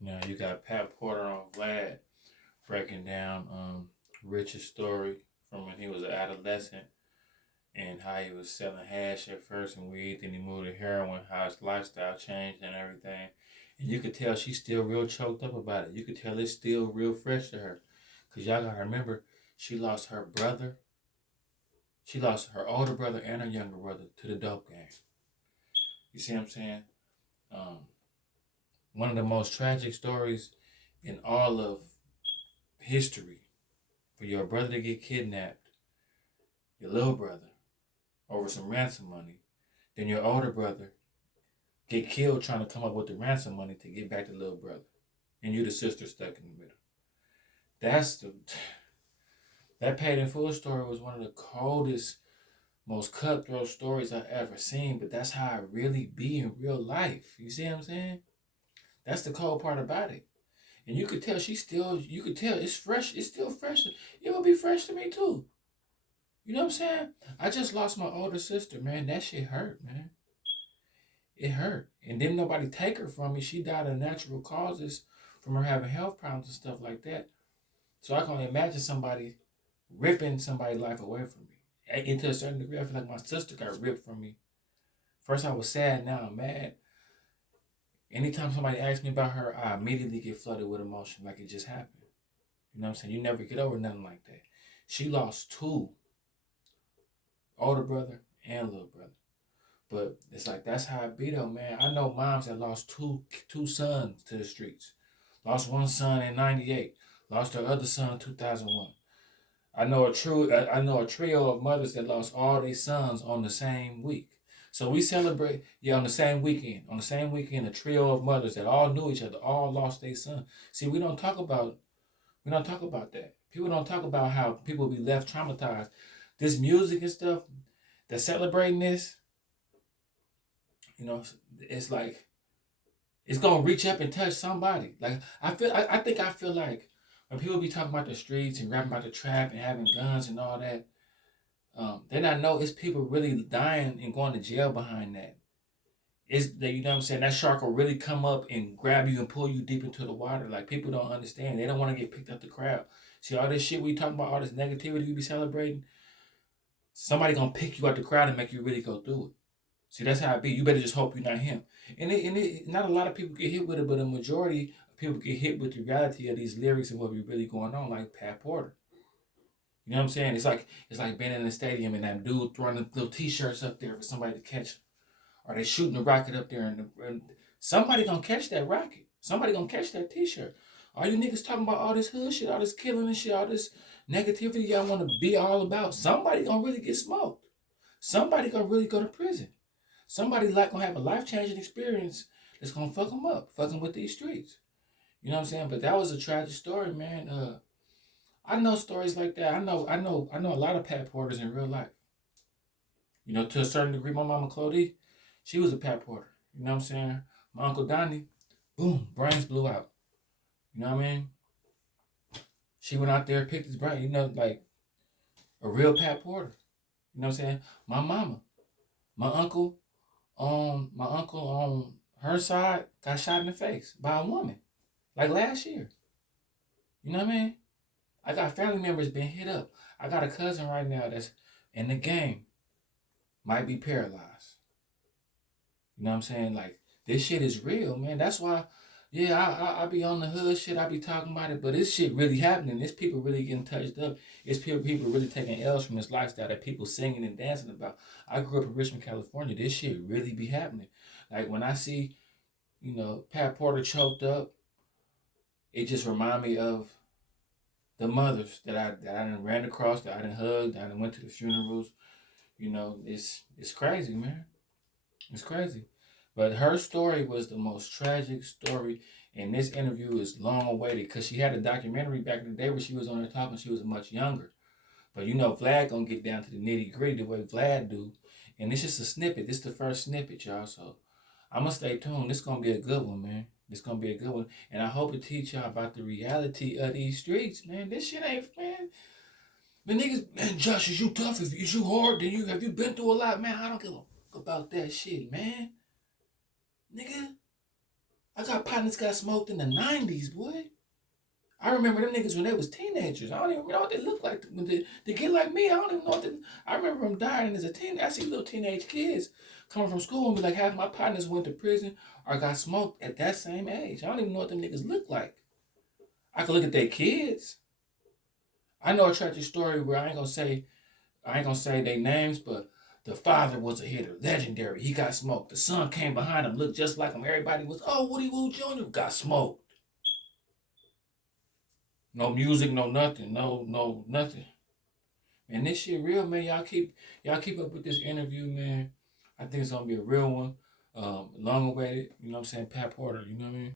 Now you got Pat Porter on Vlad breaking down Rich's story from when he was an adolescent and how he was selling hash at first and weed, then he moved to heroin, how his lifestyle changed and everything. And you could tell she's still real choked up about it. You could tell it's still real fresh to her. Because y'all gotta remember, she lost her brother. She lost her older brother and her younger brother to the dope gang. You see what I'm saying? Um, One of the most tragic stories in all of history for your brother to get kidnapped, your little brother, over some ransom money, then your older brother get killed trying to come up with the ransom money to get back to little brother, and you the sister stuck in the middle. That's the that paid in full story was one of the coldest, most cutthroat stories I ever seen. But that's how it really be in real life. You see what I'm saying? That's the cold part about it. And you could tell she's still. You could tell it's fresh. It's still fresh. It will be fresh to me too. You know what I'm saying? I just lost my older sister, man. That shit hurt, man. It hurt. And didn't nobody take her from me. She died of natural causes from her having health problems and stuff like that. So I can only imagine somebody ripping somebody's life away from me. And to a certain degree, I feel like my sister got ripped from me. First I was sad, now I'm mad. Anytime somebody asks me about her, I immediately get flooded with emotion like it just happened. You know what I'm saying? You never get over nothing like that. She lost two, older brother and little brother. But it's like that's how it be though, man. I know moms that lost two sons to the streets. Lost one son in '98. Lost her other son in 2001. I know a trio of mothers that lost all their sons on the same week. So we celebrate, yeah, on the same weekend. On the same weekend, a trio of mothers that all knew each other, all lost their son. See, we don't talk about that. People don't talk about how people be left traumatized. This music and stuff, they're celebrating this, you know, it's like it's gonna reach up and touch somebody. Like I feel like when people be talking about the streets and rapping about the trap and having guns and all that, they not know it's people really dying and going to jail behind that. It's that you know what I'm saying. That shark will really come up and grab you and pull you deep into the water. Like people don't understand. They don't want to get picked up the crowd. See all this shit we talking about, all this negativity we be celebrating. Somebody gonna pick you out the crowd and make you really go through it. See, that's how it be. You better just hope you're not him. Not a lot of people get hit with it, but a majority of people get hit with the reality of these lyrics and what be really going on, like Pat Porter. You know what I'm saying? It's like being in the stadium and that dude throwing the little t-shirts up there for somebody to catch, or they shooting a rocket up there, and somebody gonna catch that rocket. Somebody gonna catch that t-shirt. All you niggas talking about all this hood shit, all this killing and shit, all this negativity y'all want to be all about. Somebody gonna really get smoked. Somebody gonna really go to prison. Somebody like gonna have a life changing experience that's gonna fuck them up, fucking with these streets. You know what I'm saying? But that was a tragic story, man. I know stories like that. I know a lot of Pat Porters in real life. You know, to a certain degree, my mama Clodie, she was a Pat Porter. You know what I'm saying? My uncle Donnie, boom, brains blew out. You know what I mean? She went out there, picked his brain. You know, like a real Pat Porter. You know what I'm saying? My mama, my uncle, my uncle on her side got shot in the face by a woman, like last year. You know what I mean? I got family members being hit up. I got a cousin right now that's in the game, might be paralyzed. You know what I'm saying? Like this shit is real, man. That's why, yeah, I be on the hood shit. I be talking about it, but this shit really happening. This people really getting touched up. It's people really taking L's from this lifestyle that people singing and dancing about. I grew up in Richmond, California. This shit really be happening. Like when I see, Pat Porter choked up, it just remind me of the mothers that I done ran across, that I done hugged, that I done went to the funerals. It's crazy, man. It's crazy. But her story was the most tragic story, and this interview is long awaited because she had a documentary back in the day where she was on there talking. She was much younger, but Vlad gonna get down to the nitty gritty the way Vlad do, and it's just a snippet. This is the first snippet, y'all. So I'm gonna stay tuned. This gonna be a good one, man. This gonna be a good one, and I hope to teach y'all about the reality of these streets, man. This shit ain't, man. Man, niggas, man, Josh, is you tough? Is you hard? Then you have you been through a lot, man? I don't give a fuck about that shit, man. Nigga, I got partners got smoked in the 90s, boy. I remember them niggas when they was teenagers. I don't even know what they look like. When they get like me, I don't even know what they... I remember them dying as a teen. I see little teenage kids coming from school and be like, half my partners went to prison or got smoked at that same age. I don't even know what them niggas look like. I can look at their kids. I know a tragic story where I ain't gonna say their names, but the father was a hitter, legendary. He got smoked. The son came behind him, looked just like him. Everybody was, oh, Woody Woo Jr. got smoked. No music, no nothing, no nothing. Man, this shit real, man. Y'all keep up with this interview, man. I think it's gonna be a real one. Long awaited, you know what I'm saying, Pat Porter, you know what I mean?